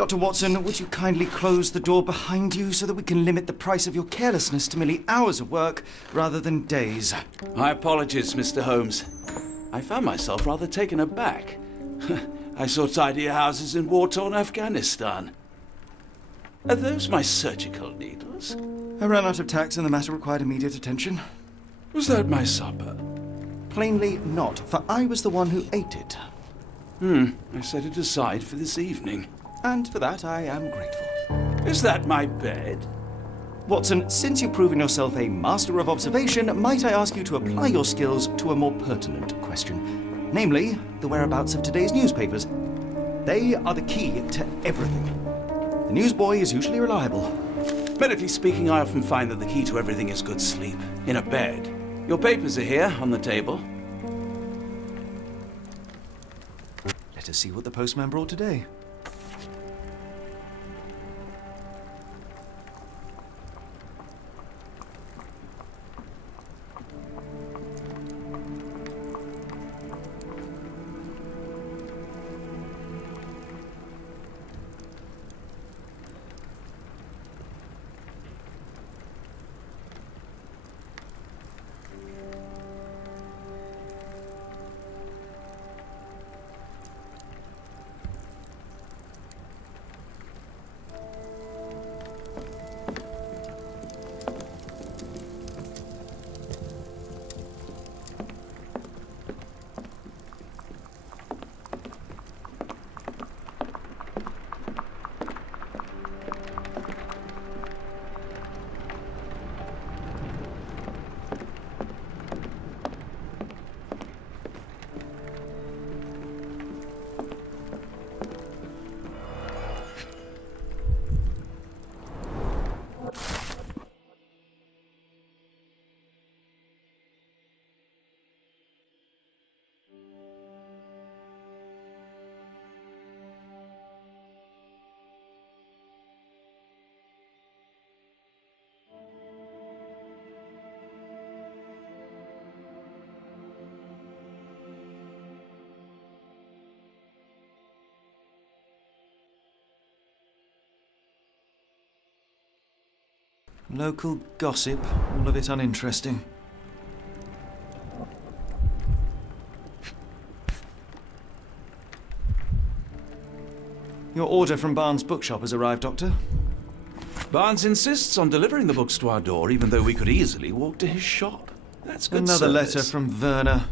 Dr. Watson, would you kindly close the door behind you so that we can limit the price of your carelessness to merely hours of work rather than days? My apologies, Mr. Holmes. I found myself rather taken aback. I saw tidier houses in war-torn Afghanistan. Are those my surgical needles? I ran out of tacks and the matter required immediate attention. Was that my supper? Plainly not, for I was the one who ate it. I set it aside for this evening. And for that I am grateful. Is that my bed? Watson, since you've proven yourself a master of observation, might I ask you to apply your skills to a more pertinent question? Namely, the whereabouts of today's newspapers. They are the key to everything. The newsboy is usually reliable. Medically speaking, I often find that the key to everything is good sleep. In a bed. Your papers are here, on the table. Let us see what the postman brought today. Local gossip, all of it uninteresting. Your order from Barnes' bookshop has arrived, Doctor. Barnes insists on delivering the books to our door, even though we could easily walk to his shop. That's good Another service. letter from Werner.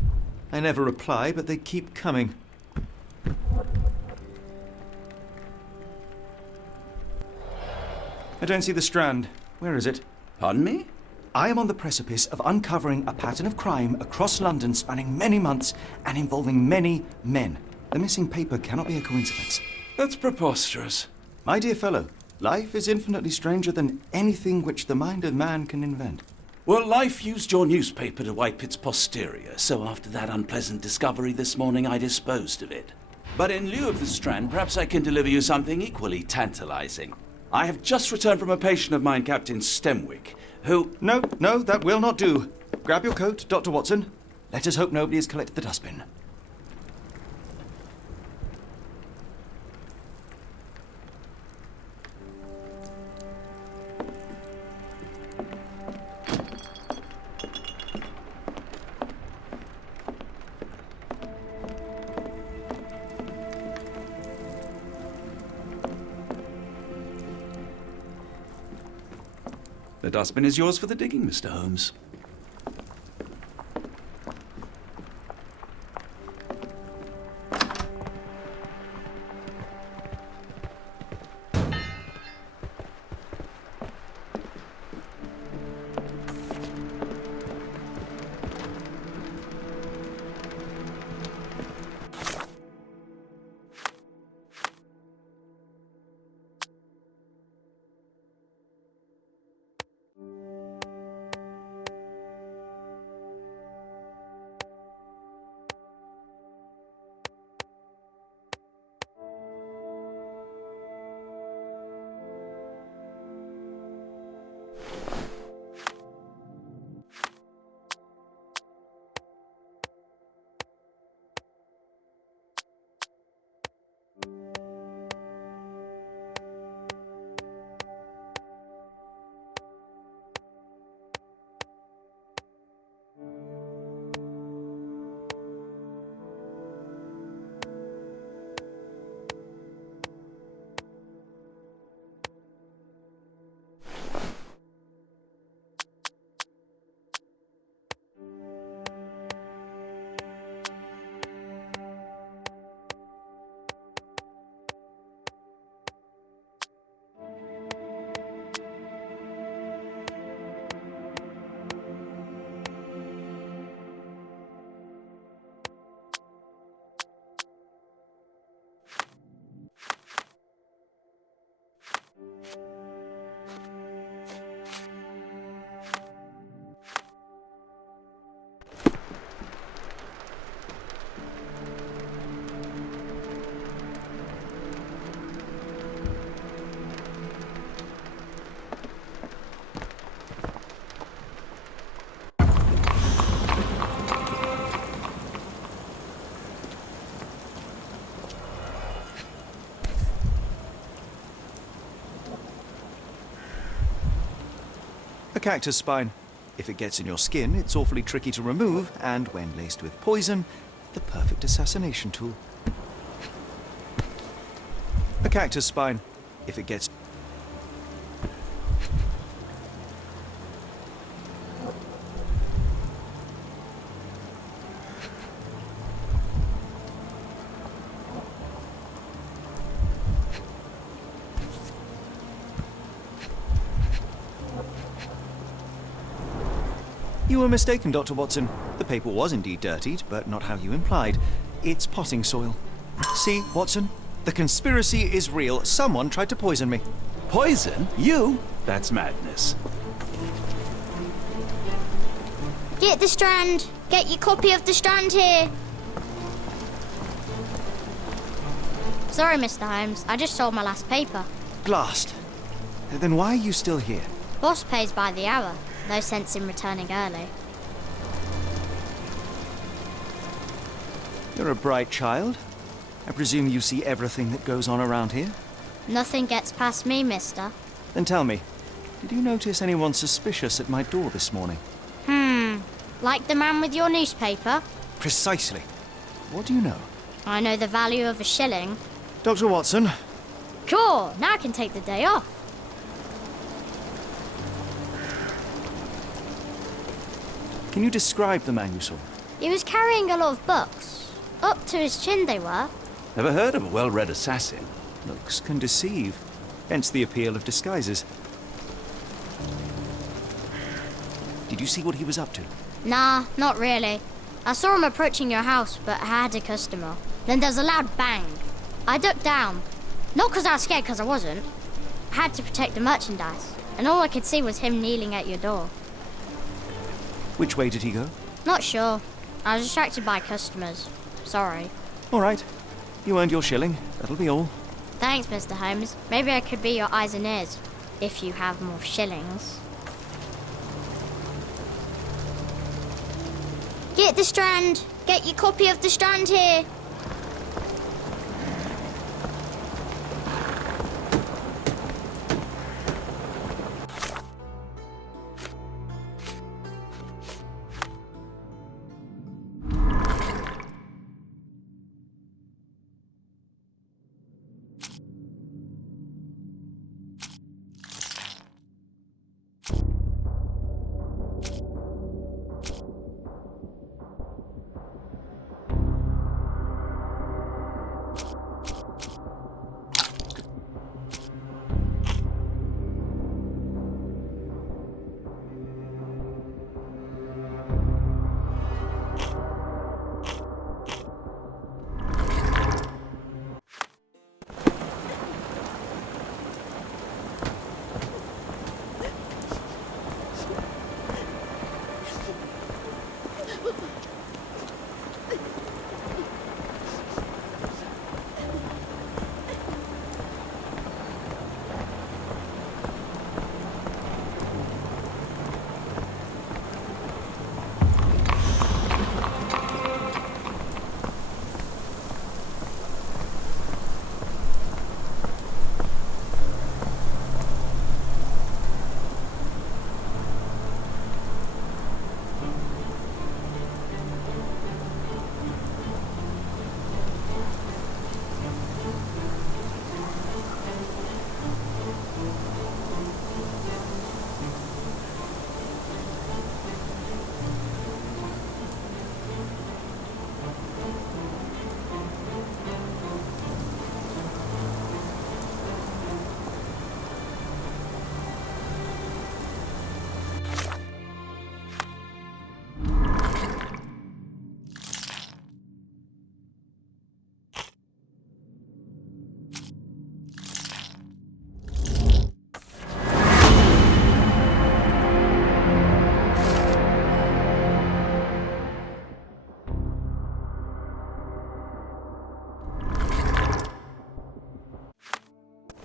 I never reply, but they keep coming. I don't see the Strand. Where is it? Pardon me? I am on the precipice of uncovering a pattern of crime across London spanning many months and involving many men. The missing paper cannot be a coincidence. That's preposterous. My dear fellow, life is infinitely stranger than anything which the mind of man can invent. Well, life used your newspaper to wipe its posterior, so after that unpleasant discovery this morning, I disposed of it. But in lieu of the Strand, perhaps I can deliver you something equally tantalizing. I have just returned from a patient of mine, Captain Stemwick, who... No, that will not do. Grab your coat, Dr. Watson. Let us hope nobody has collected the dustbin. The dustbin is yours for the digging, Mr. Holmes. A cactus spine. If it gets in your skin, it's awfully tricky to remove, and when laced with poison, the perfect assassination tool. A cactus spine. If it gets... You were mistaken, Dr. Watson. The paper was indeed dirtied, but not how you implied. It's potting soil. See, Watson? The conspiracy is real. Someone tried to poison me. Poison? You? That's madness. Get the Strand! Get your copy of the Strand here! Sorry, Mr. Holmes. I just sold my last paper. Blast. Then why are you still here? Boss pays by the hour. No sense in returning early. You're a bright child. I presume you see everything that goes on around here? Nothing gets past me, mister. Then tell me, did you notice anyone suspicious at my door this morning? Like the man with your newspaper? Precisely. What do you know? I know the value of a shilling. Dr. Watson. Cool! Now I can take the day off. Can you describe the man you saw? He was carrying a lot of books. Up to his chin they were. Never heard of a well-read assassin. Looks can deceive. Hence the appeal of disguises. Did you see what he was up to? Nah, not really. I saw him approaching your house, but I had a customer. Then there's a loud bang. I ducked down. Not because I was scared, because I wasn't. I had to protect the merchandise. And all I could see was him kneeling at your door. Which way did he go? Not sure. I was distracted by customers. Sorry. All right. You earned your shilling. That'll be all. Thanks, Mr. Holmes. Maybe I could be your eyes and ears, if you have more shillings. Get the Strand! Get your copy of the Strand here!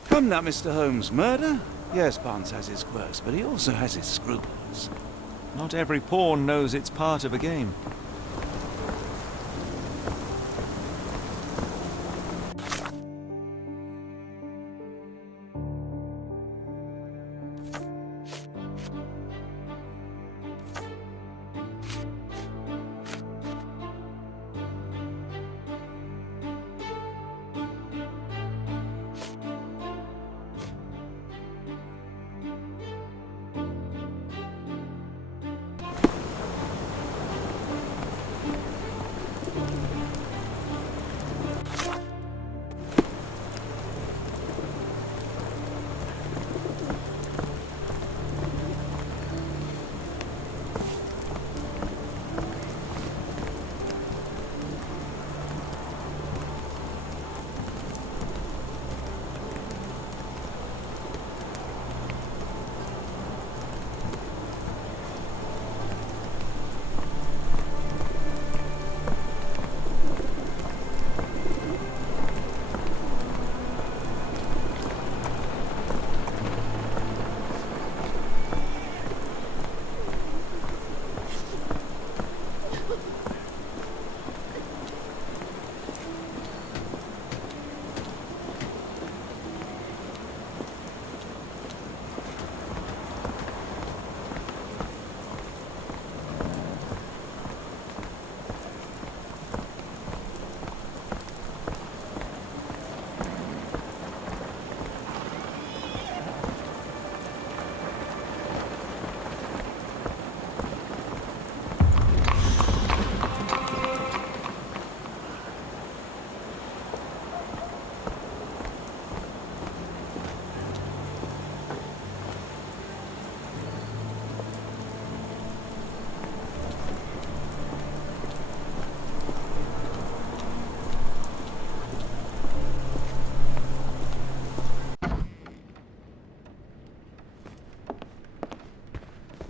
Come now, Mr. Holmes. Murder? Yes, Barnes has his quirks, but he also has his scruples. Not every pawn knows it's part of a game.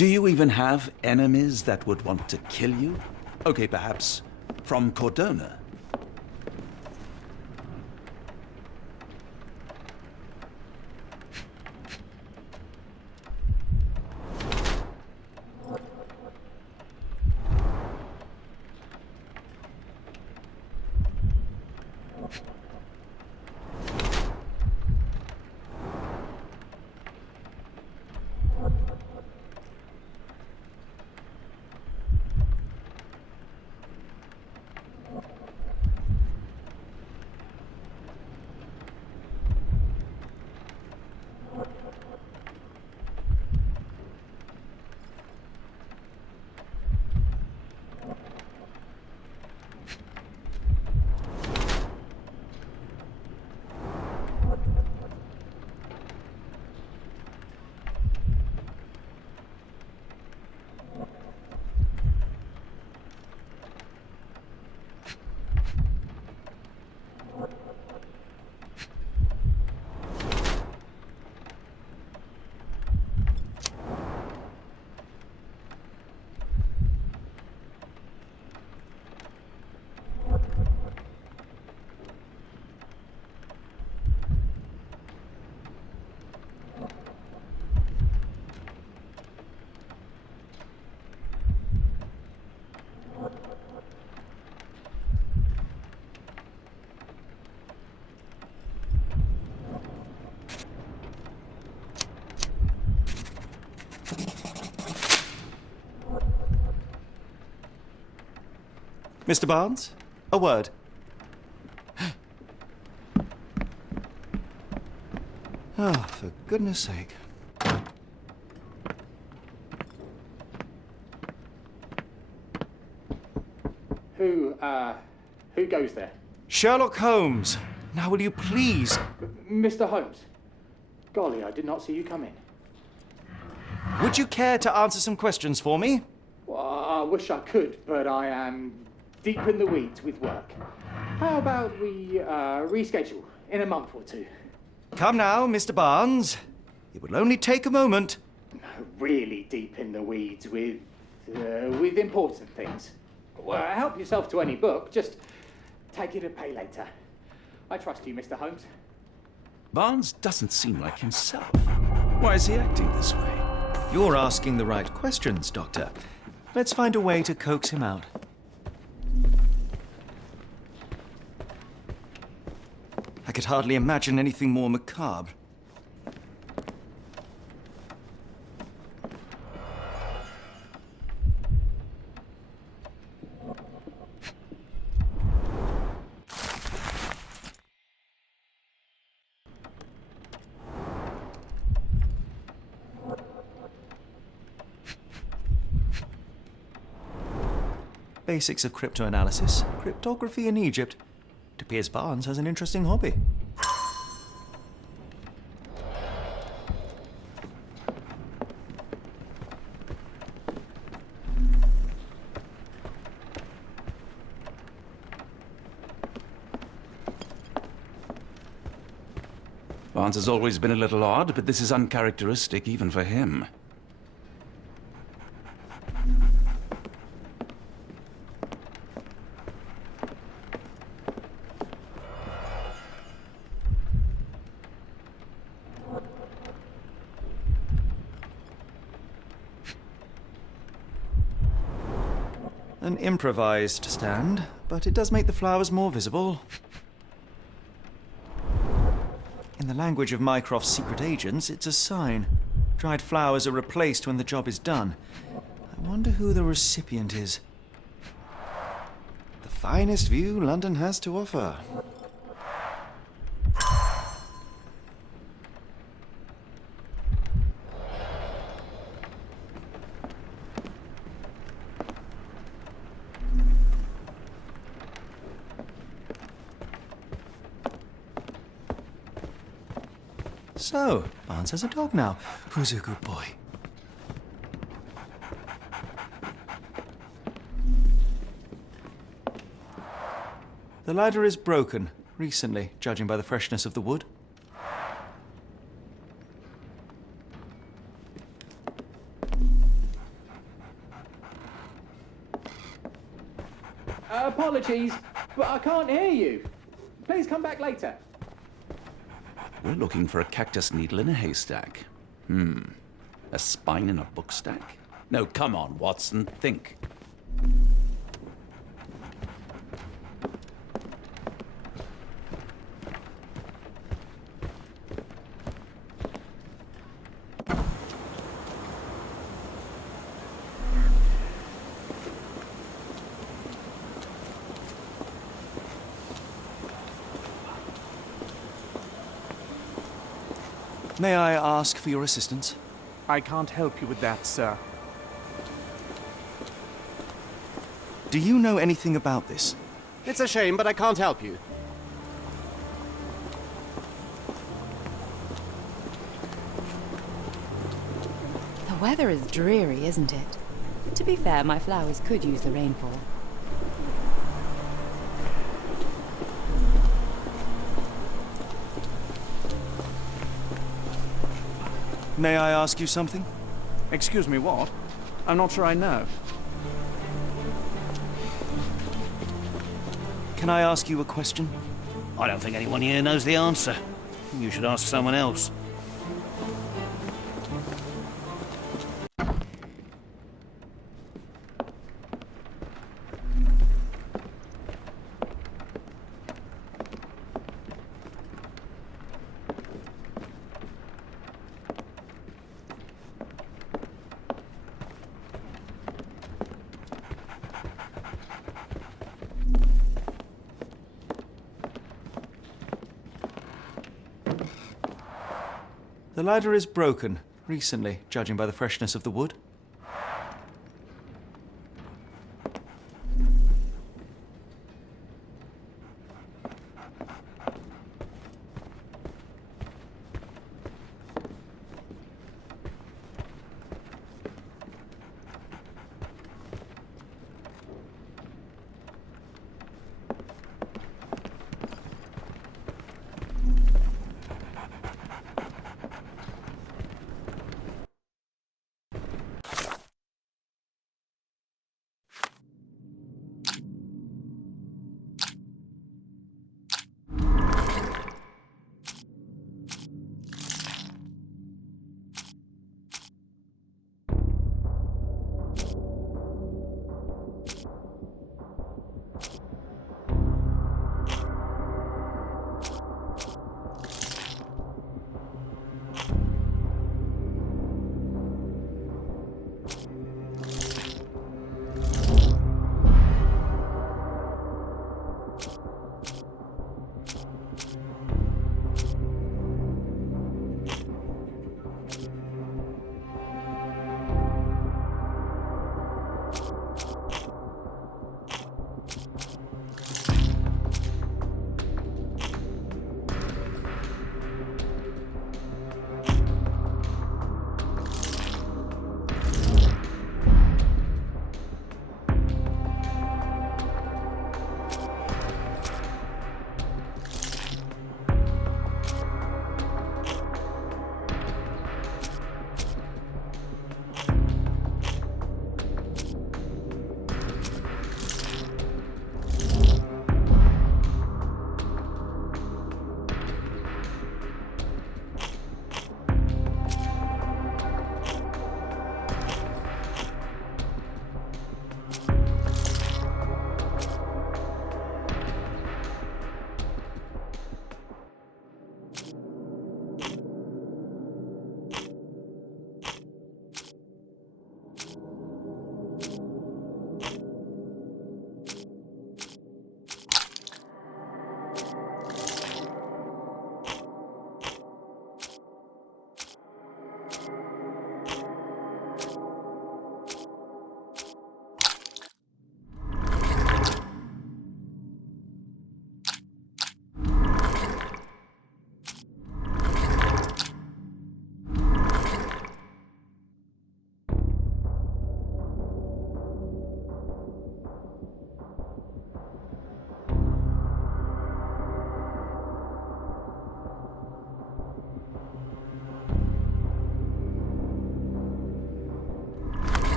Do you even have enemies that would want to kill you? Okay, perhaps from Cordona. Mr. Barnes, a word. Oh, for goodness sake. Who goes there? Sherlock Holmes. Now will you please... Mr. Holmes. Golly, I did not see you come in. Would you care to answer some questions for me? Well, I wish I could, but I am deep in the weeds with work. How about we reschedule in a month or two? Come now, Mr. Barnes. It will only take a moment. Really deep in the weeds with important things. Well, help yourself to any book. Just take it or pay later. I trust you, Mr. Holmes. Barnes doesn't seem like himself. Why is he acting this way? You're asking the right questions, Doctor. Let's find a way to coax him out. I could hardly imagine anything more macabre. Basics of cryptoanalysis, cryptography in Egypt. It appears Barnes has an interesting hobby. Barnes has always been a little odd, but this is uncharacteristic even for him. An improvised stand, but it does make the flowers more visible. In the language of Mycroft's secret agents, it's a sign. Dried flowers are replaced when the job is done. I wonder who the recipient is. The finest view London has to offer. So, Barnes has a dog now. Who's a good boy? The ladder is broken, recently, judging by the freshness of the wood. cheese, but I can't hear you. Please come back later. We're looking for a cactus needle in a haystack. A spine in a book stack? No, come on, Watson, think. May I ask for your assistance? I can't help you with that, sir. Do you know anything about this? It's a shame, but I can't help you. The weather is dreary, isn't it? To be fair, my flowers could use the rainfall. May I ask you something? Excuse me, what? I'm not sure I know. Can I ask you a question? I don't think anyone here knows the answer. You should ask someone else. The ladder is broken, recently, judging by the freshness of the wood.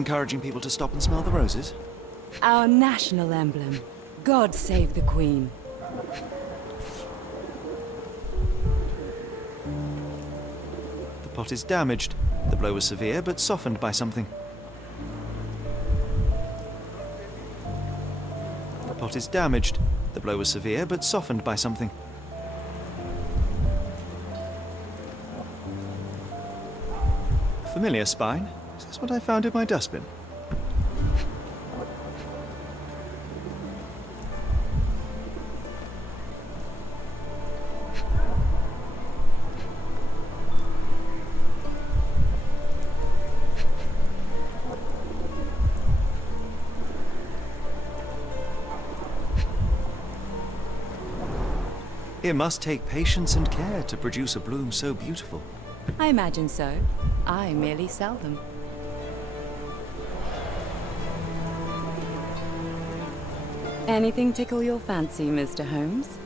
Encouraging people to stop and smell the roses? Our national emblem. God save the Queen. The pot is damaged. The blow was severe, but softened by something. The pot is damaged. The blow was severe, but softened by something. Familiar spine? Is this what I found in my dustbin? It must take patience and care to produce a bloom so beautiful. I imagine so. I merely sell them. Anything tickle your fancy, Mr. Holmes?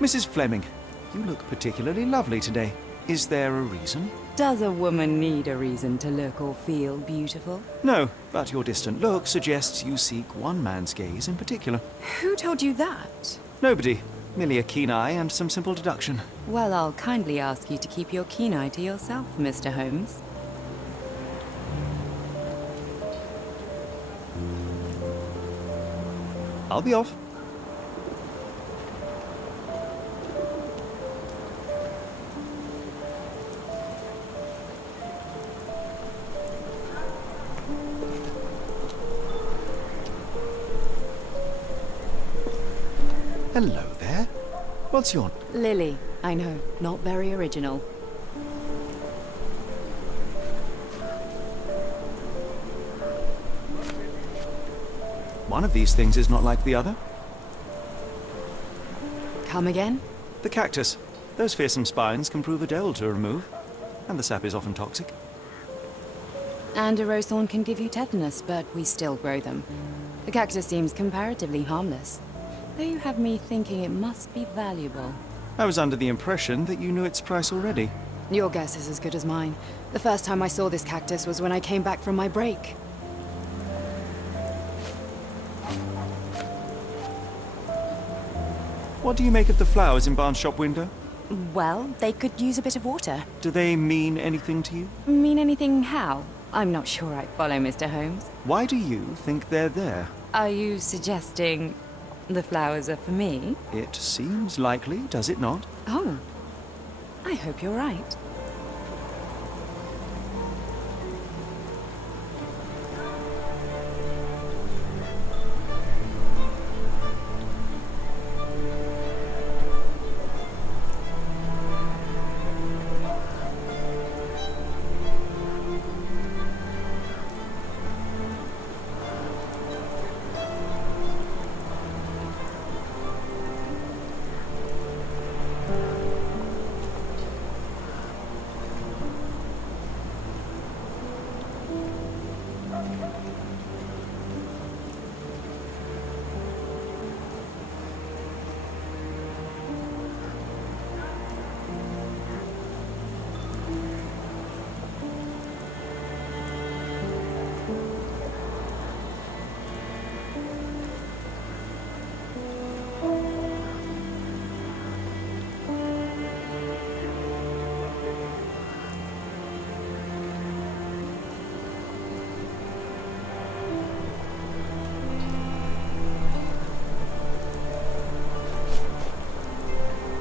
Mrs. Fleming, you look particularly lovely today. Is there a reason? Does a woman need a reason to look or feel beautiful? No, but your distant look suggests you seek one man's gaze in particular. Who told you that? Nobody. Merely a keen eye and some simple deduction. Well, I'll kindly ask you to keep your keen eye to yourself, Mr. Holmes. I'll be off. Hello there. What's your... Lily. I know, not very original. One of these things is not like the other. Come again? The cactus. Those fearsome spines can prove a devil to remove. And the sap is often toxic. And a rose thorn can give you tetanus, but we still grow them. The cactus seems comparatively harmless. Though you have me thinking it must be valuable. I was under the impression that you knew its price already. Your guess is as good as mine. The first time I saw this cactus was when I came back from my break. What do you make of the flowers in Barnes' shop window? Well, they could use a bit of water. Do they mean anything to you? Mean anything how? I'm not sure I follow, Mr. Holmes. Why do you think they're there? Are you suggesting the flowers are for me? It seems likely, does it not? Oh, I hope you're right.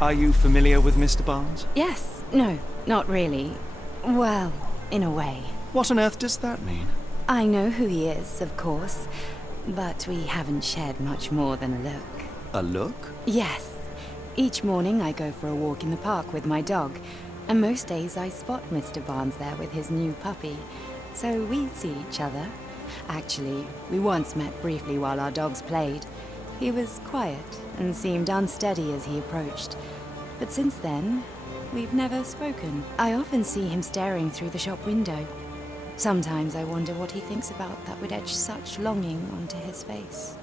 Are you familiar with Mr. Barnes? Yes. No, not really. Well, in a way. What on earth does that mean? I know who he is, of course, but we haven't shared much more than a look. A look? Yes. Each morning I go for a walk in the park with my dog, and most days I spot Mr. Barnes there with his new puppy, so we see each other. Actually, we once met briefly while our dogs played. He was quiet and seemed unsteady as he approached, but since then, we've never spoken. I often see him staring through the shop window. Sometimes I wonder what he thinks about that would etch such longing onto his face.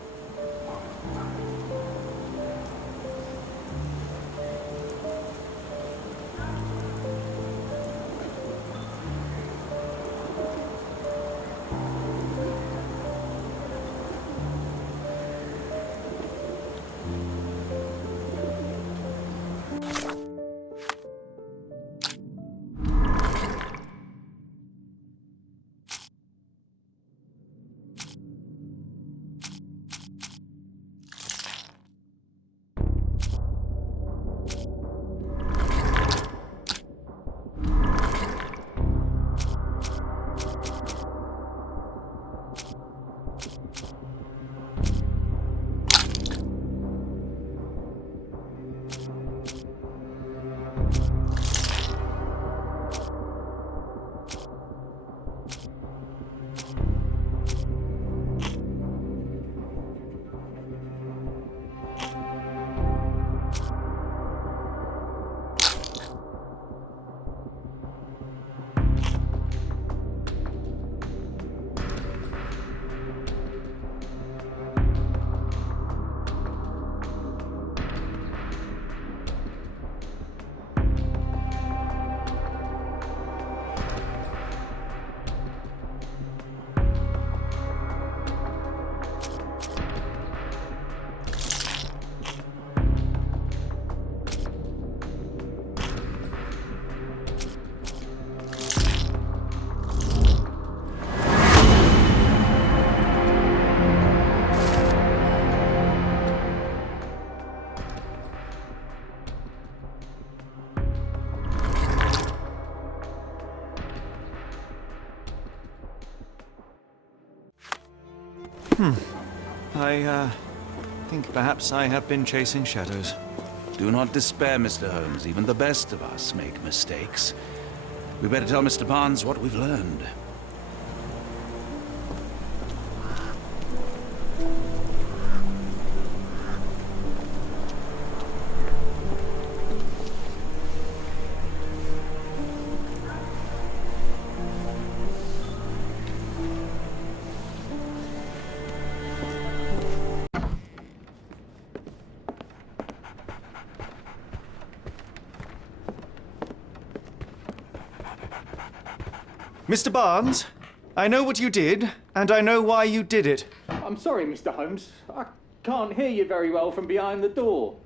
I think perhaps I have been chasing shadows. Do not despair, Mr. Holmes. Even the best of us make mistakes. We better tell Mr. Barnes what we've learned. Mr. Barnes, I know what you did, and I know why you did it. I'm sorry, Mr. Holmes. I can't hear you very well from behind the door.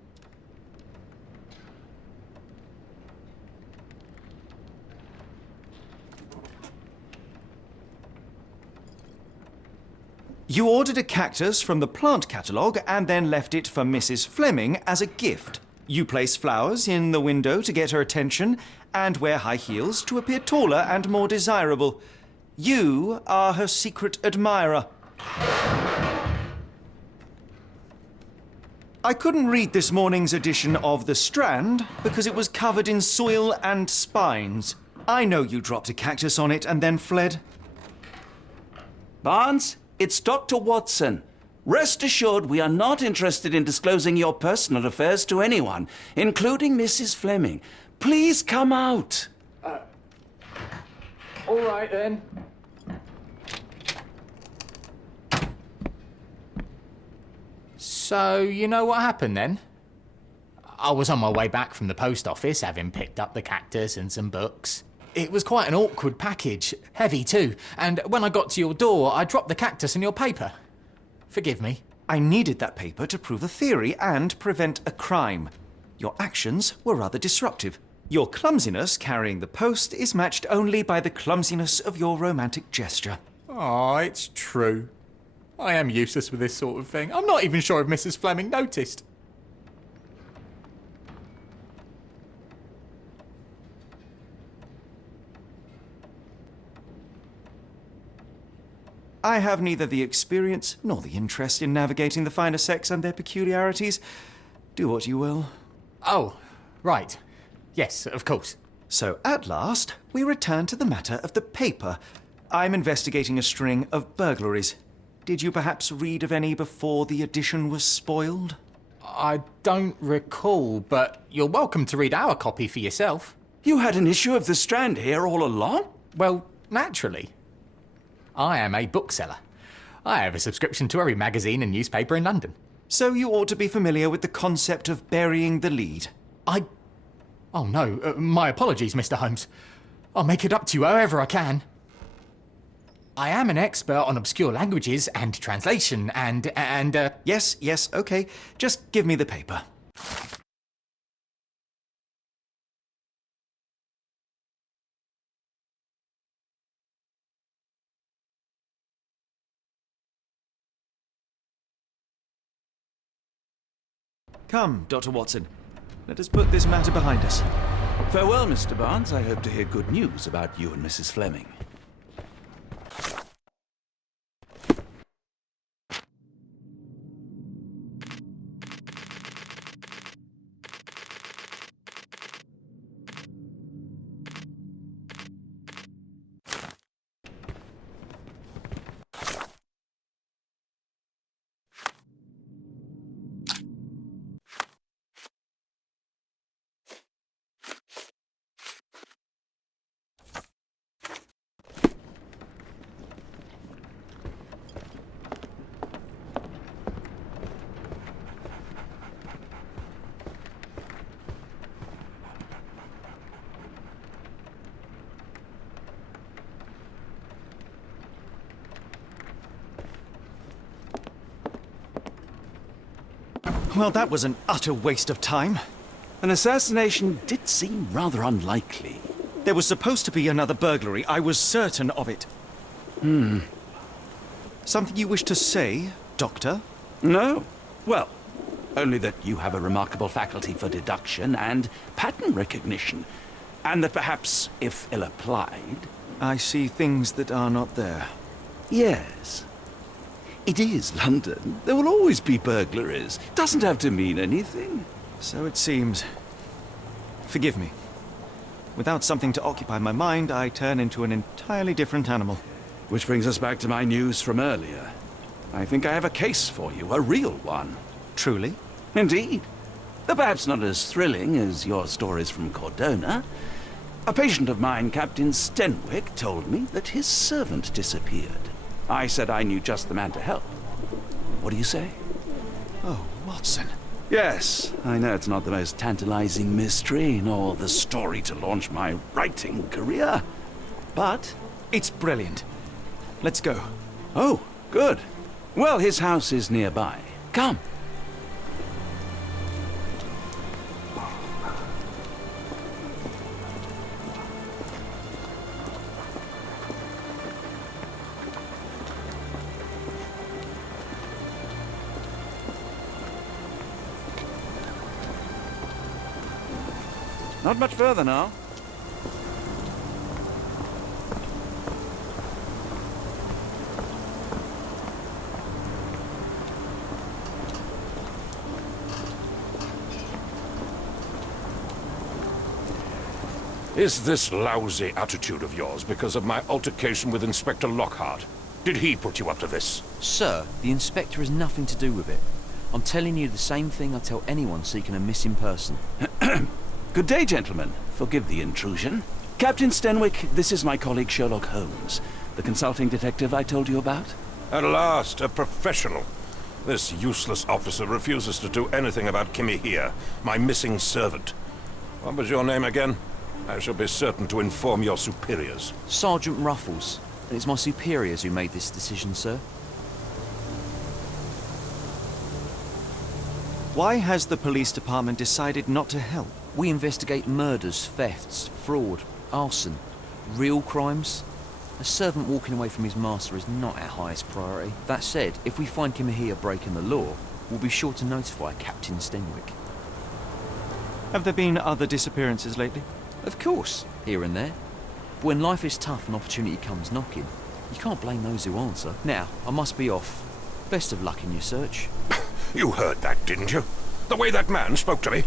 You ordered a cactus from the plant catalogue and then left it for Mrs. Fleming as a gift. You place flowers in the window to get her attention and wear high heels to appear taller and more desirable. You are her secret admirer. I couldn't read this morning's edition of The Strand because it was covered in soil and spines. I know you dropped a cactus on it and then fled. Barnes, it's Dr. Watson. Rest assured we are not interested in disclosing your personal affairs to anyone, including Mrs. Fleming. Please come out. All right, then. So, you know what happened then? I was on my way back from the post office, having picked up the cactus and some books. It was quite an awkward package, heavy too, and when I got to your door, I dropped the cactus and your paper. Forgive me. I needed that paper to prove a theory and prevent a crime. Your actions were rather disruptive. Your clumsiness carrying the post is matched only by the clumsiness of your romantic gesture. Oh, it's true. I am useless with this sort of thing. I'm not even sure if Mrs. Fleming noticed. I have neither the experience nor the interest in navigating the finer sex and their peculiarities. Do what you will. Oh, right. Yes, of course. So, at last, we return to the matter of the paper. I'm investigating a string of burglaries. Did you perhaps read of any before the edition was spoiled? I don't recall, but you're welcome to read our copy for yourself. You had an issue of The Strand here all along? Well, naturally. I am a bookseller. I have a subscription to every magazine and newspaper in London. So you ought to be familiar with the concept of burying the lead. Oh no, my apologies, Mr. Holmes. I'll make it up to you however I can. I am an expert on obscure languages and translation and. Yes, okay. Just give me the paper. Come, Dr. Watson. Let us put this matter behind us. Farewell, Mr. Barnes. I hope to hear good news about you and Mrs. Fleming. Well, that was an utter waste of time. An assassination did seem rather unlikely. There was supposed to be another burglary. I was certain of it. Something you wish to say, Doctor? No. Well, only that you have a remarkable faculty for deduction and pattern recognition. And that perhaps, if ill applied... I see things that are not there. Yes. It is London. There will always be burglaries. Doesn't have to mean anything. So it seems. Forgive me. Without something to occupy my mind, I turn into an entirely different animal. Which brings us back to my news from earlier. I think I have a case for you, a real one. Truly? Indeed. Though perhaps not as thrilling as your stories from Cordona. A patient of mine, Captain Stenwick, told me that his servant disappeared. I said I knew just the man to help. What do you say? Oh, Watson. Yes, I know it's not the most tantalizing mystery, nor the story to launch my writing career. But... it's brilliant. Let's go. Oh, good. Well, his house is nearby. Come. Not much further now. Is this lousy attitude of yours because of my altercation with Inspector Lockhart? Did he put you up to this? Sir, the inspector has nothing to do with it. I'm telling you the same thing I tell anyone seeking a missing person. Good day, gentlemen. Forgive the intrusion. Captain Stenwick, this is my colleague Sherlock Holmes, the consulting detective I told you about. At last, a professional. This useless officer refuses to do anything about Kimmy here, my missing servant. What was your name again? I shall be certain to inform your superiors. Sergeant Ruffles, and it's my superiors who made this decision, sir. Why has the police department decided not to help? We investigate murders, thefts, fraud, arson, real crimes. A servant walking away from his master is not our highest priority. That said, if we find Kimmy here breaking the law, we'll be sure to notify Captain Stenwick. Have there been other disappearances lately? Of course, here and there. But when life is tough and opportunity comes knocking, You can't blame those who answer. Now, I must be off. Best of luck in your search. You heard that, didn't you? The way that man spoke to me.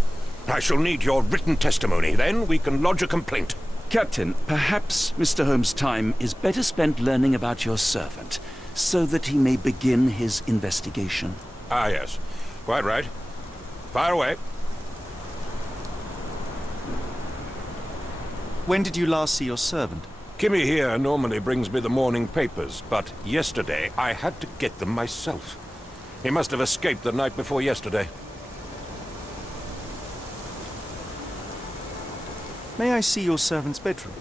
I shall need your written testimony. Then we can lodge a complaint. Captain, perhaps Mr. Holmes' time is better spent learning about your servant, so that he may begin his investigation. Ah, yes. Quite right. Fire away. When did you last see your servant? Kimmy here normally brings me the morning papers, but yesterday I had to get them myself. He must have escaped the night before yesterday. May I see your servant's bedroom?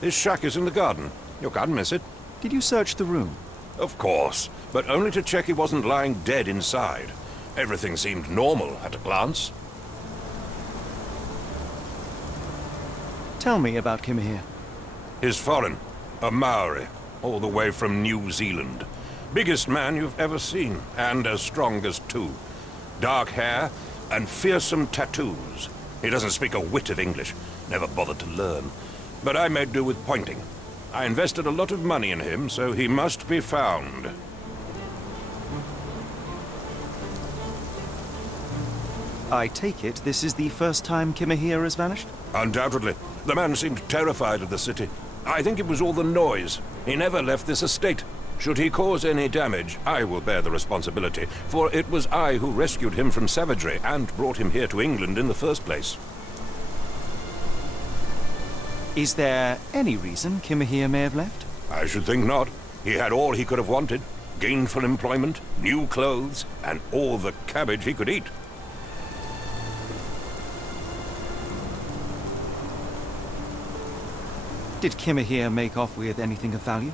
His shack is in the garden. You can't miss it. Did you search the room? Of course, but only to check he wasn't lying dead inside. Everything seemed normal at a glance. Tell me about Kimahir. He's foreign, a Maori, all the way from New Zealand. Biggest man you've ever seen, and as strong as two. Dark hair and fearsome tattoos. He doesn't speak a whit of English, never bothered to learn. But I made do with pointing. I invested a lot of money in him, so he must be found. I take it this is the first time Kimahir has vanished? Undoubtedly. The man seemed terrified of the city. I think it was all the noise. He never left this estate. Should he cause any damage, I will bear the responsibility, for it was I who rescued him from savagery and brought him here to England in the first place. Is there any reason Kimahir may have left? I should think not. He had all he could have wanted. Gainful employment, new clothes, and all the cabbage he could eat. Did Kimahir make off with anything of value?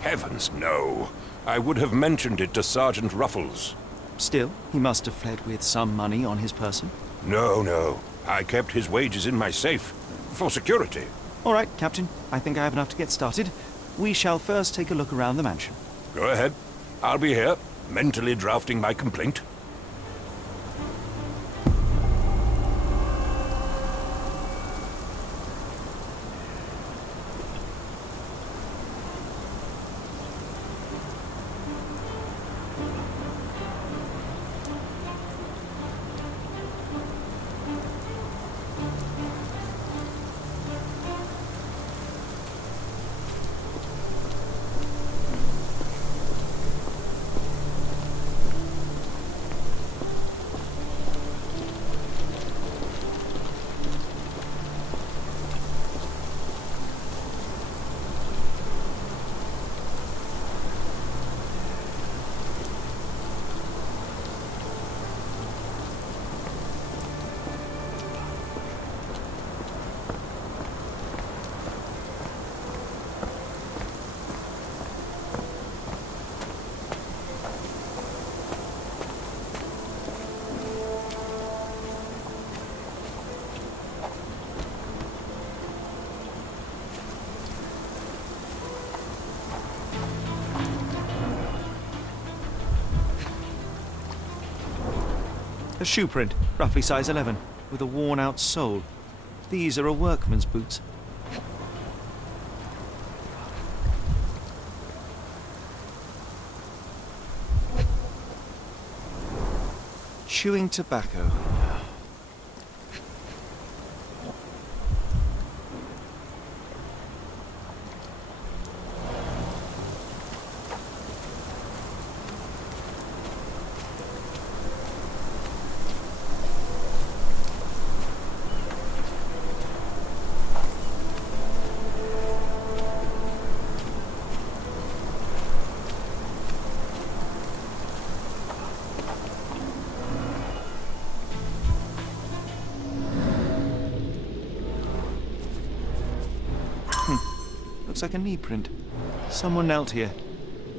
Heavens, no. I would have mentioned it to Sergeant Ruffles. Still, he must have fled with some money on his person. No. I kept his wages in my safe. For security. All right, Captain. I think I have enough to get started. We shall first take a look around the mansion. Go ahead. I'll be here, mentally drafting my complaint. A shoe print, roughly size 11, with a worn-out sole. These are a workman's boots. Chewing tobacco. Looks like a knee print. Someone knelt here.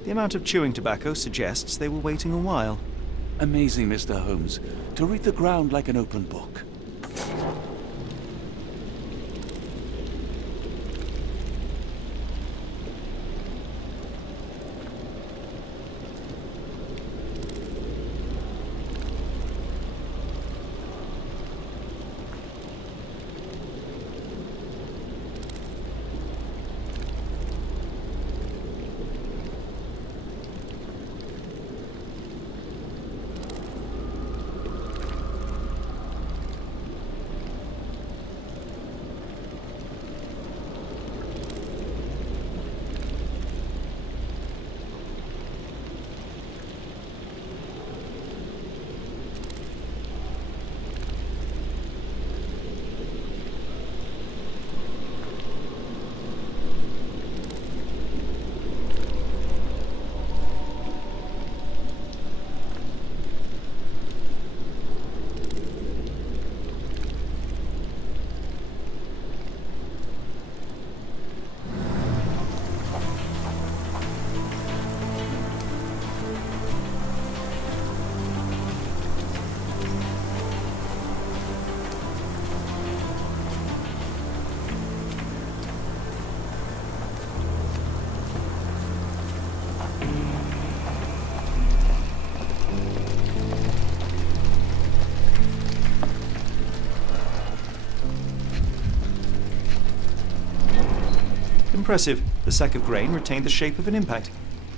The amount of chewing tobacco suggests they were waiting a while. Amazing, Mr. Holmes. To read the ground like an open book. Impressive. The sack of grain retained the shape of an impact.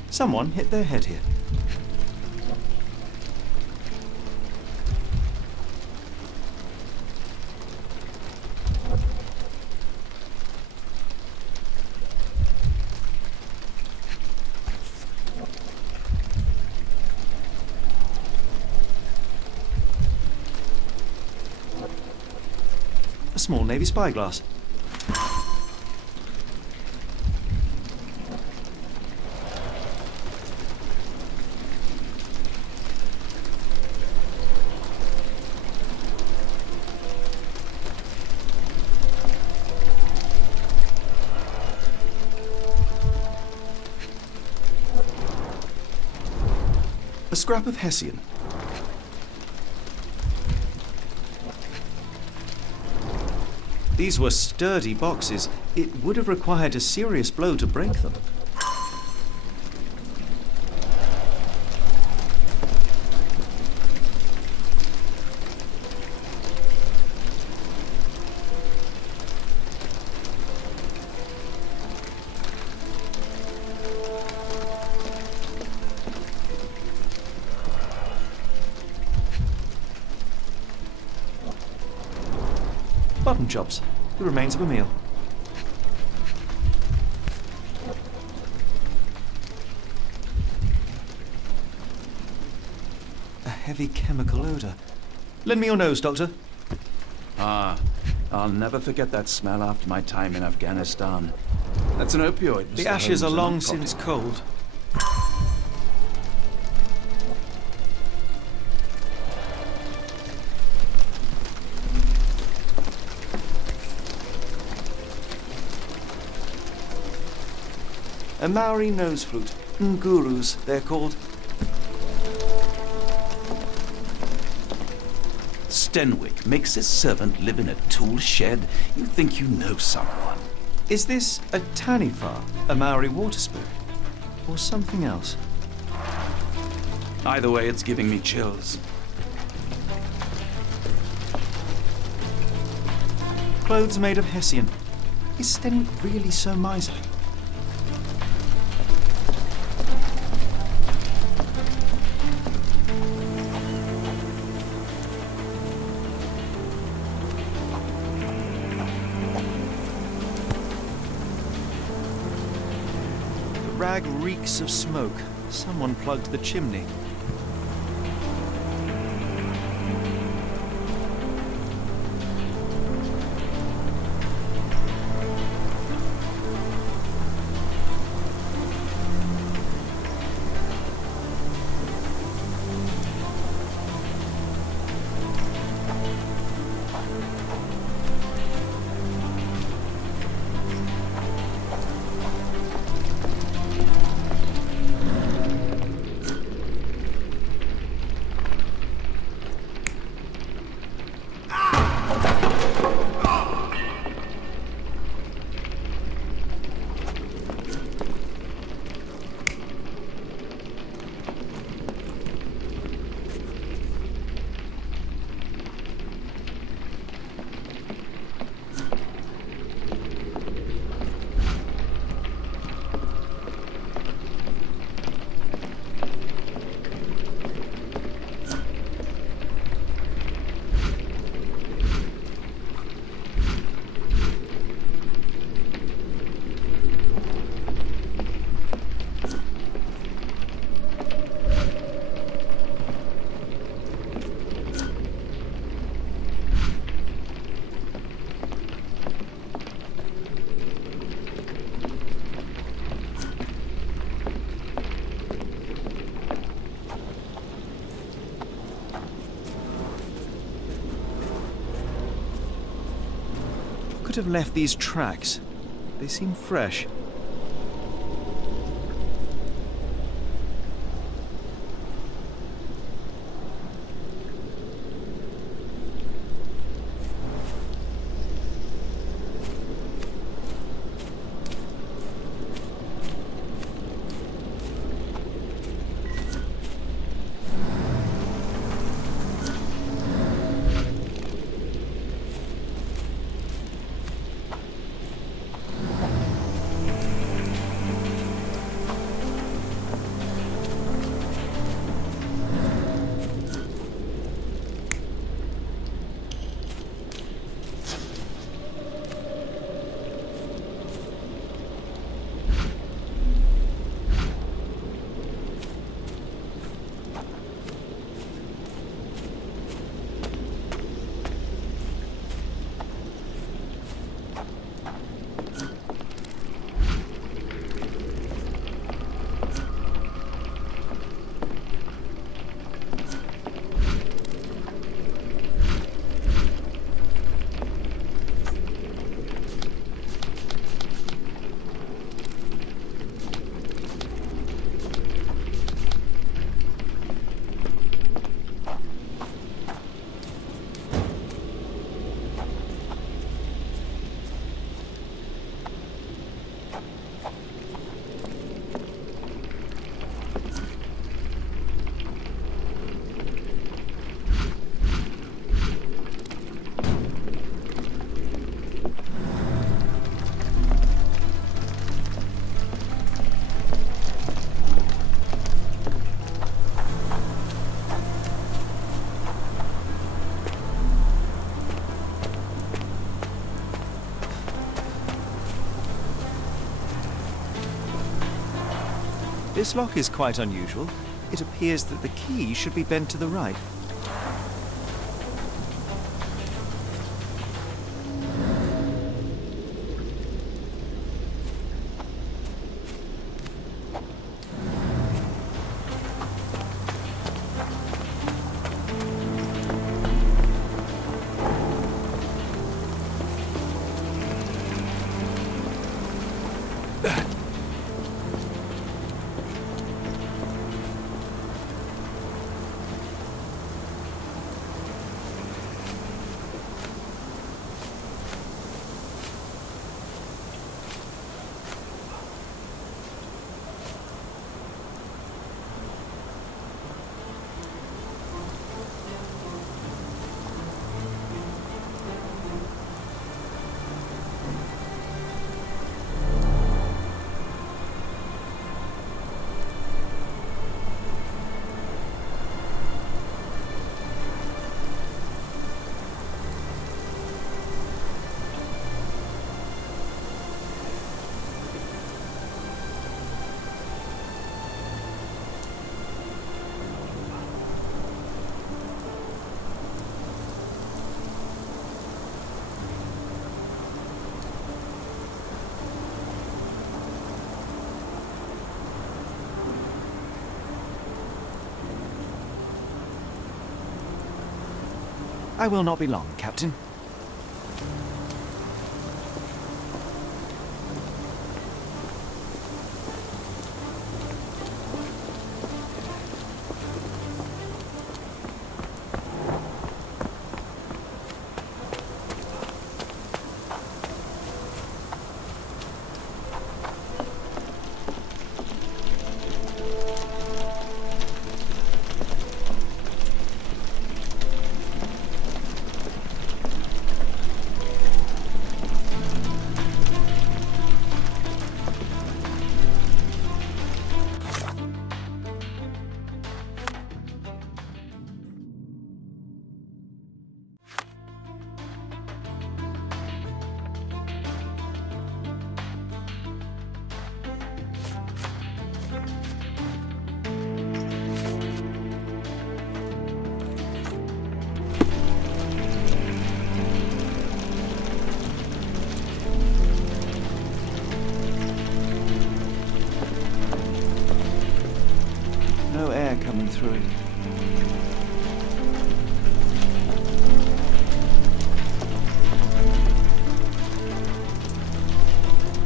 Someone hit their head here. A small Navy spyglass. A scrap of Hessian. These were sturdy boxes. It would have required a serious blow to break them. Button chops, the remains of a meal. A heavy chemical odor. Lend me your nose, Doctor. Ah, I'll never forget that smell after my time in Afghanistan. That's an opioid. The Mr. ashes are Holmes, long and since cold. A Maori nose flute. Ngurus, they're called. Stenwick makes his servant live in a tool shed. You think you know someone. Is this a taniwha, a Maori water spirit? Or something else? Either way, it's giving me chills. Clothes made of Hessian. Is Stenwick really so miserly? The rag reeks of smoke. Someone plugged the chimney. Could have left these tracks. They seem fresh. This lock is quite unusual. It appears that the key should be bent to the right. I will not be long, Captain. No air coming through it.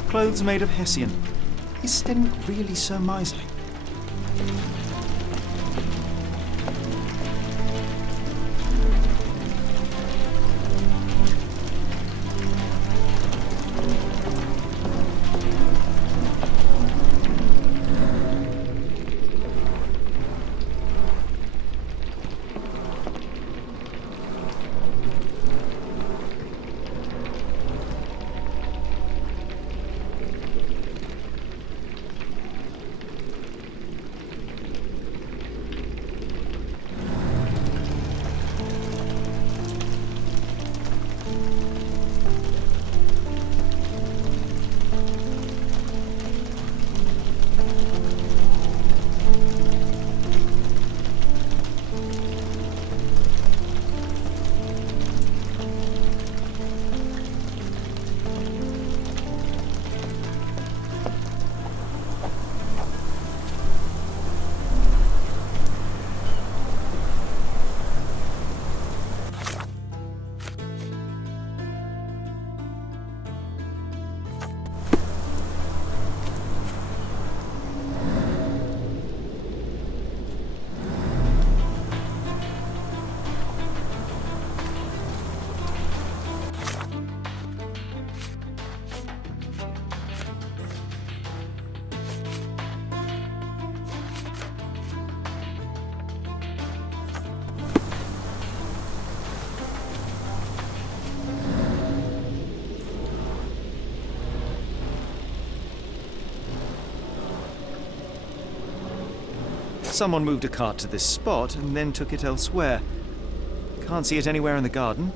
Clothes made of Hessian. Is Stenwick really so miserly? Someone moved a cart to this spot and then took it elsewhere. Can't see it anywhere in the garden.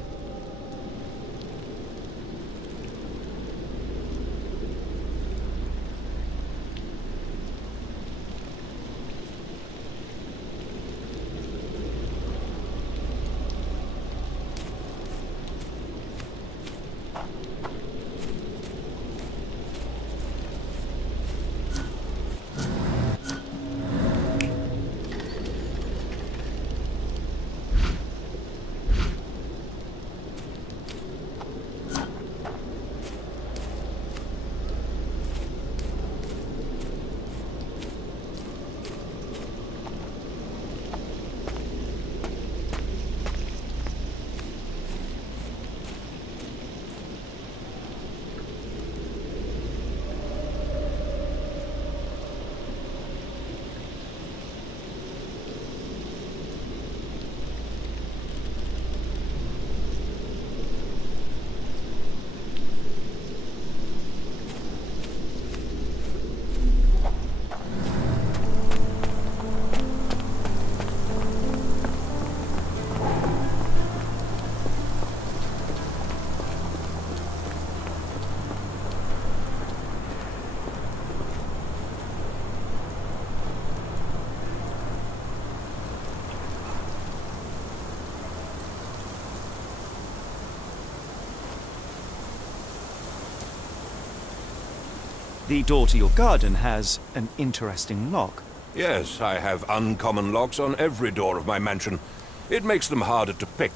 The door to your garden has an interesting lock. Yes, I have uncommon locks on every door of my mansion. It makes them harder to pick.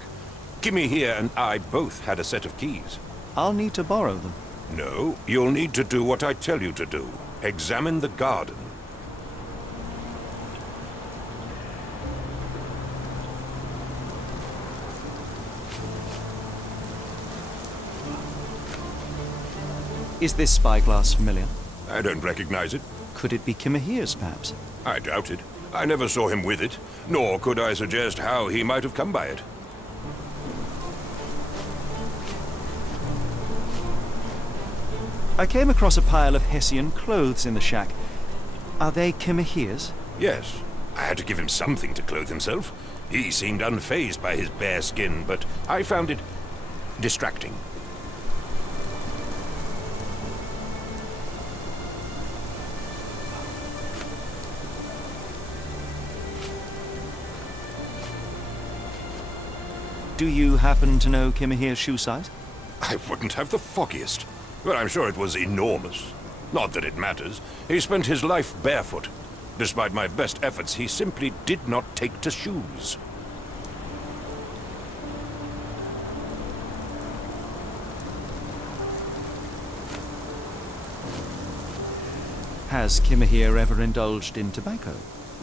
Kimmy here and I both had a set of keys. I'll need to borrow them. No, you'll need to do what I tell you to do. Examine the garden. Is this spyglass familiar? I don't recognize it. Could it be Kimahir's, perhaps? I doubt it. I never saw him with it, nor could I suggest how he might have come by it. I came across a pile of Hessian clothes in the shack. Are they Kimahir's? Yes. I had to give him something to clothe himself. He seemed unfazed by his bare skin, but I found it distracting. Do you happen to know Kimahir's shoe size? I wouldn't have the foggiest. But I'm sure it was enormous. Not that it matters. He spent his life barefoot. Despite my best efforts, he simply did not take to shoes. Has Kimahir ever indulged in tobacco?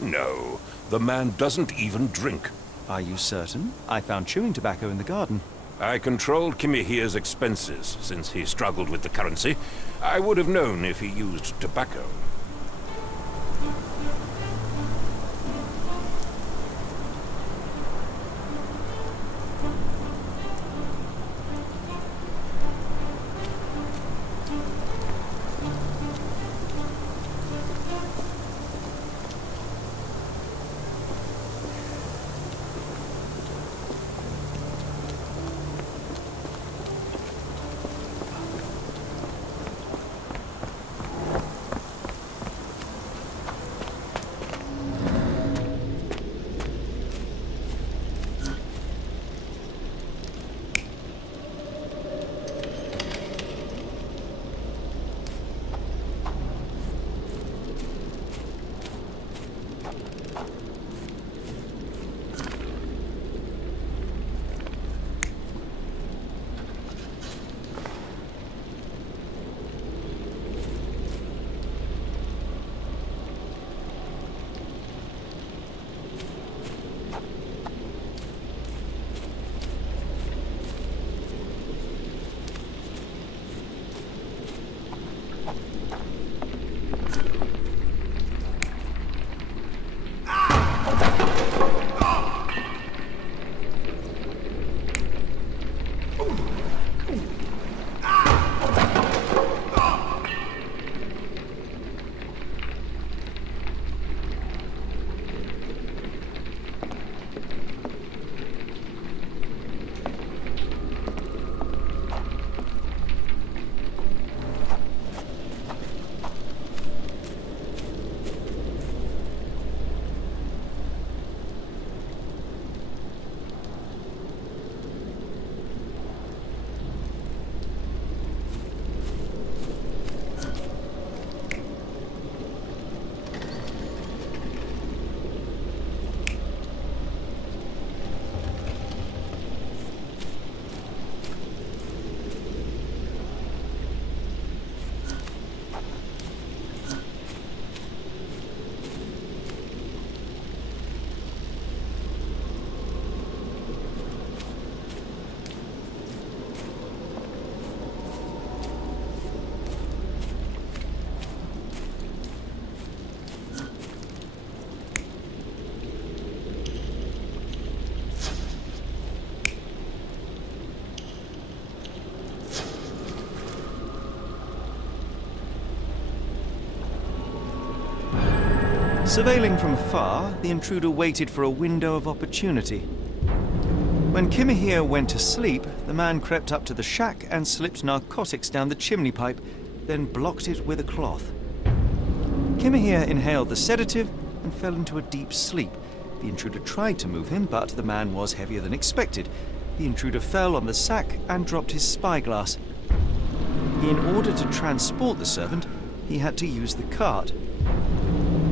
No, the man doesn't even drink. Are you certain? I found chewing tobacco in the garden. I controlled Kimahir's expenses since he struggled with the currency. I would have known if he used tobacco. Surveilling from afar, the intruder waited for a window of opportunity. When Kimahir went to sleep, the man crept up to the shack and slipped narcotics down the chimney pipe, then blocked it with a cloth. Kimahir inhaled the sedative and fell into a deep sleep. The intruder tried to move him, but the man was heavier than expected. The intruder fell on the sack and dropped his spyglass. In order to transport the servant, he had to use the cart.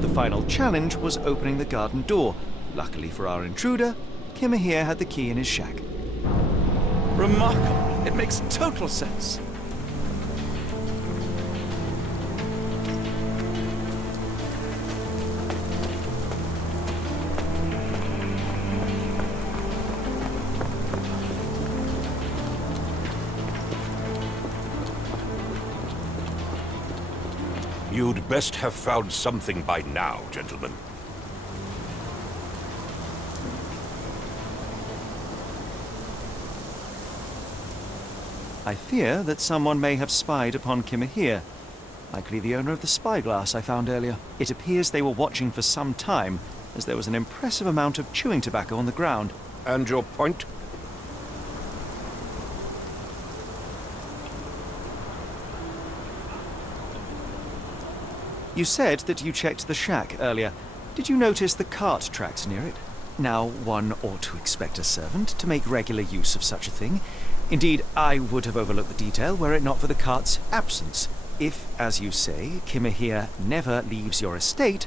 The final challenge was opening the garden door. Luckily for our intruder, Kimmer here had the key in his shack. Remarkable. It makes total sense. You'd best have found something by now, gentlemen. I fear that someone may have spied upon Kimmer here. Likely the owner of the spyglass I found earlier. It appears they were watching for some time, as there was an impressive amount of chewing tobacco on the ground. And your point? You said that you checked the shack earlier. Did you notice the cart tracks near it? Now, one ought to expect a servant to make regular use of such a thing. Indeed, I would have overlooked the detail were it not for the cart's absence. If, as you say, Kimmer here never leaves your estate,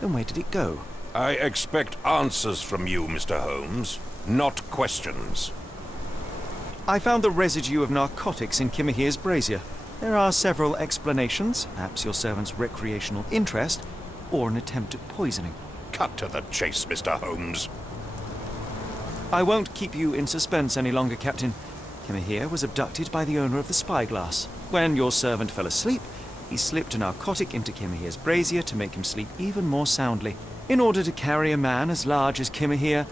then where did it go? I expect answers from you, Mr. Holmes, not questions. I found the residue of narcotics in Kimmer here's brazier. There are several explanations, perhaps your servant's recreational interest, or an attempt at poisoning. Cut to the chase, Mr. Holmes. I won't keep you in suspense any longer, Captain. Kimmer here was abducted by the owner of the spyglass. When your servant fell asleep, he slipped a narcotic into Kimmer here's brazier to make him sleep even more soundly. In order to carry a man as large as Kimmer here,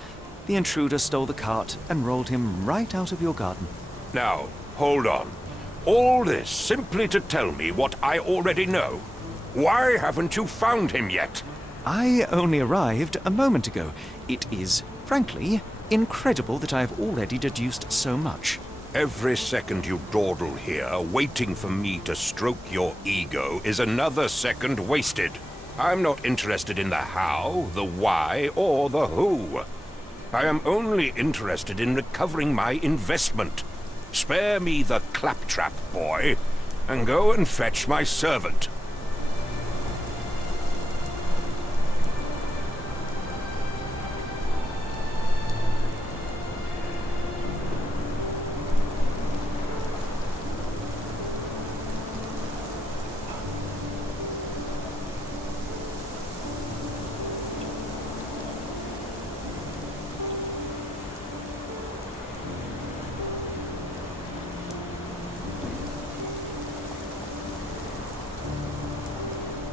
the intruder stole the cart and rolled him right out of your garden. Now, hold on. All this simply to tell me what I already know? Why haven't you found him yet? I only arrived a moment ago. It is, frankly, incredible that I have already deduced so much. Every second you dawdle here, waiting for me to stroke your ego, is another second wasted. I'm not interested in the how, the why, or the who. I am only interested in recovering my investment. Spare me the claptrap, boy, and go and fetch my servant.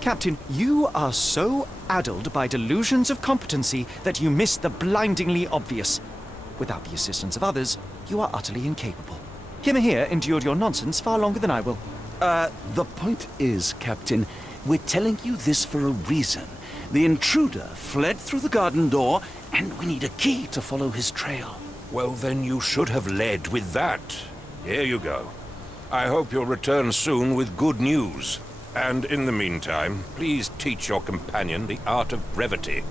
Captain, you are so addled by delusions of competency that you miss the blindingly obvious. Without the assistance of others, you are utterly incapable. Kimmer here endured your nonsense far longer than I will. The point is, Captain, we're telling you this for a reason. The intruder fled through the garden door, and we need a key to follow his trail. Well, then you should have led with that. Here you go. I hope you'll return soon with good news. And in the meantime, please teach your companion the art of brevity.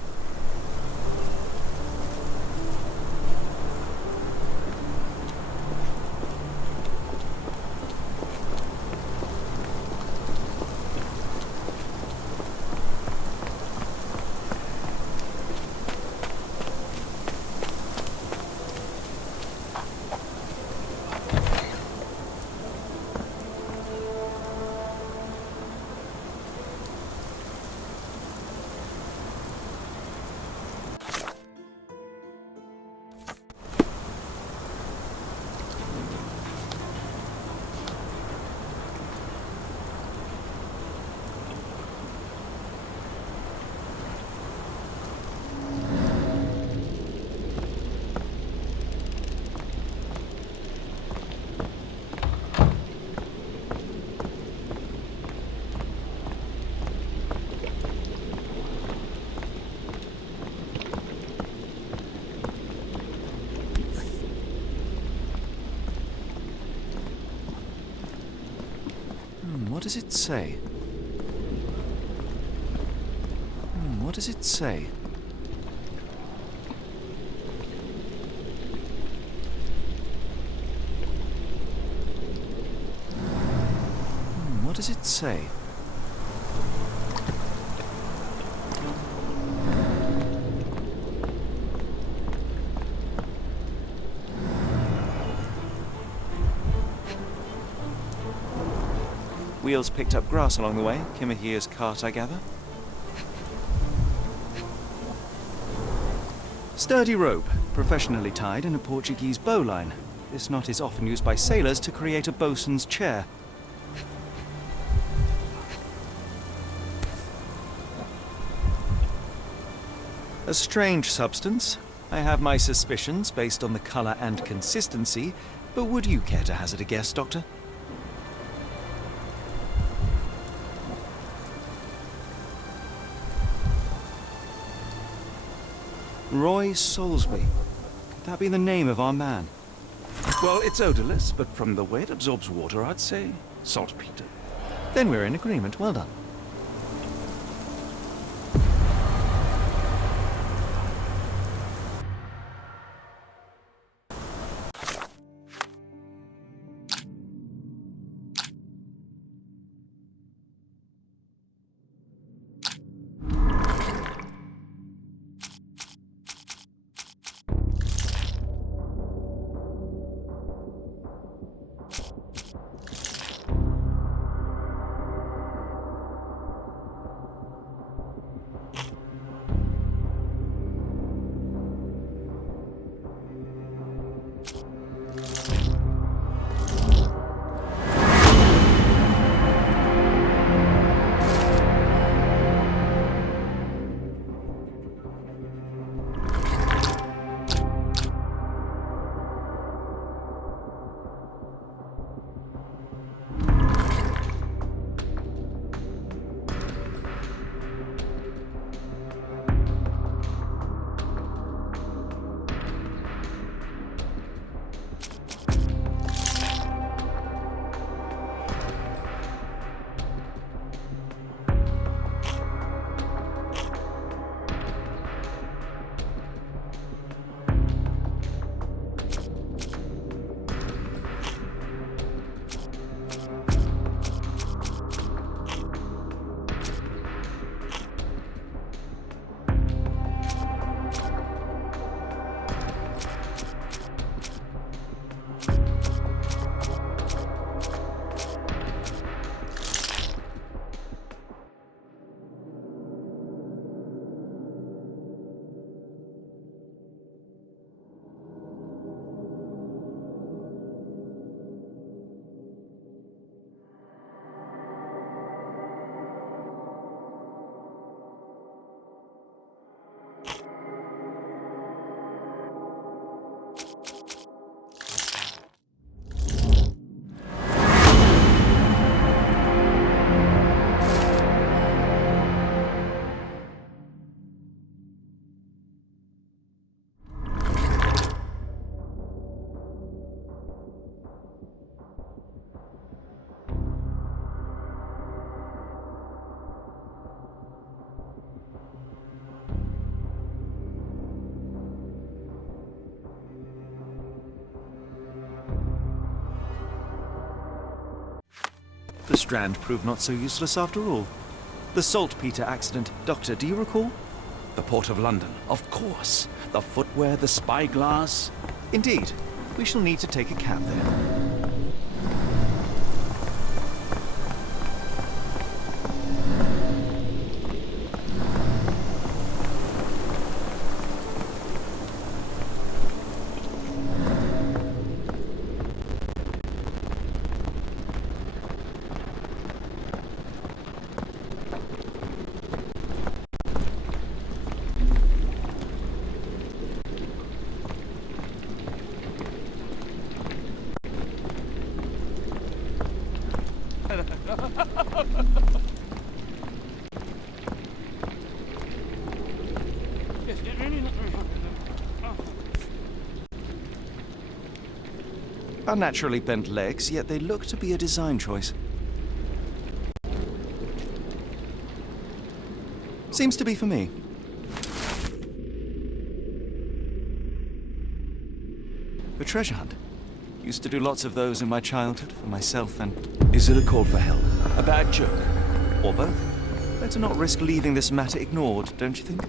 What does it say? What does it say? What does it say? Wheels picked up grass along the way. Kimahia's cart, I gather. Sturdy rope, professionally tied in a Portuguese bowline. This knot is often used by sailors to create a bosun's chair. A strange substance. I have my suspicions based on the colour and consistency, but would you care to hazard a guess, Doctor? Roy Soulsby. Could that be the name of our man? Well, it's odorless, but from the way it absorbs water, I'd say saltpeter. Then we're in agreement. Well done. The Strand proved not so useless after all. The saltpeter accident. Doctor, do you recall? The Port of London, of course. The footwear, the spyglass. Indeed. We shall need to take a cab there. Unnaturally bent legs, yet they look to be a design choice. Seems to be for me. A treasure hunt. Used to do lots of those in my childhood for myself and... Is it a call for help? A bad joke? Or both. Better not risk leaving this matter ignored, don't you think?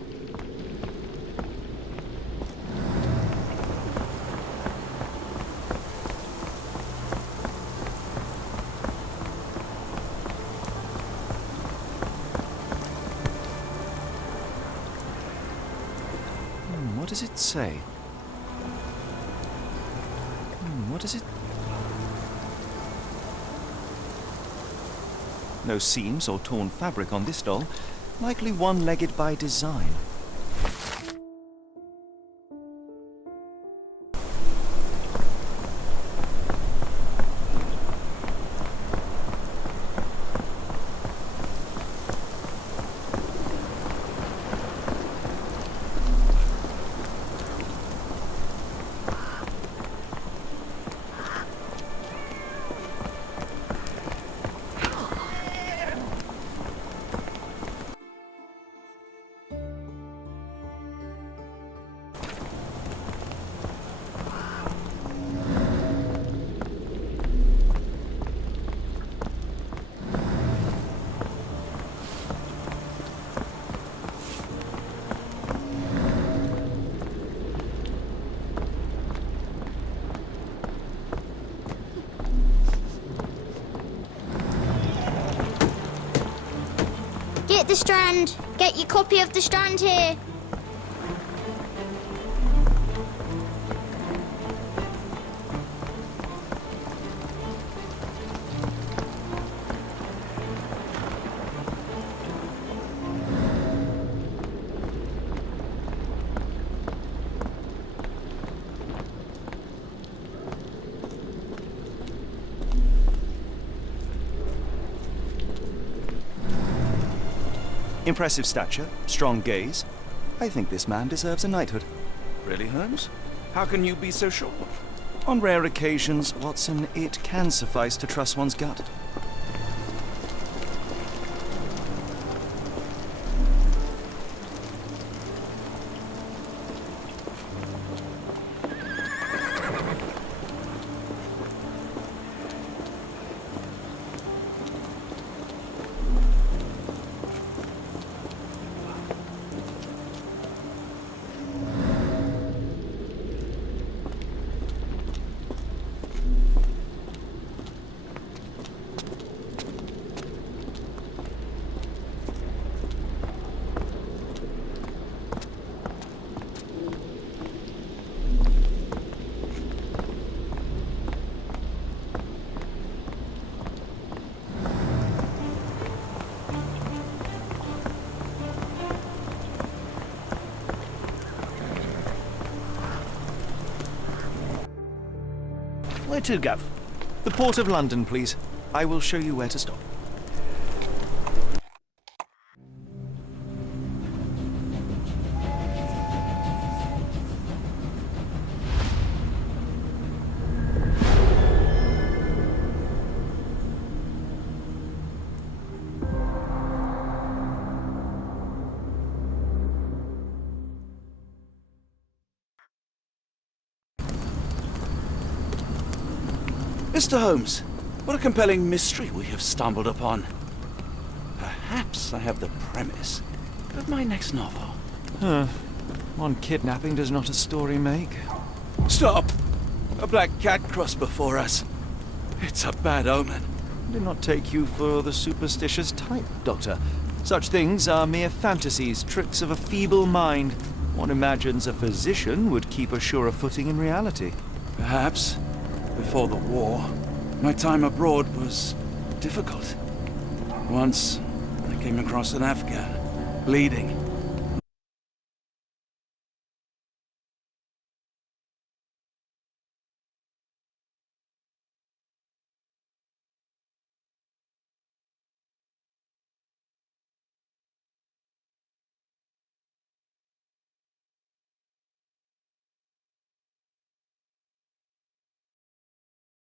does it say? What does it... No seams or torn fabric on this doll. Likely one-legged by design. Get the Strand! Get your copy of the Strand here! Impressive stature, strong gaze. I think this man deserves a knighthood. Really, Holmes? How can you be so sure? On rare occasions, Watson, it can suffice to trust one's gut. Where to, Gov? The Port of London, please. I will show you where to stop. Mr. Holmes, what a compelling mystery we have stumbled upon. Perhaps I have the premise of my next novel. One kidnapping does not a story make. Stop! A black cat crossed before us. It's a bad omen. Do not take you for the superstitious type, Doctor. Such things are mere fantasies, tricks of a feeble mind. One imagines a physician would keep a surer footing in reality. Perhaps. Before the war, my time abroad was difficult. Once, I came across an Afghan, bleeding.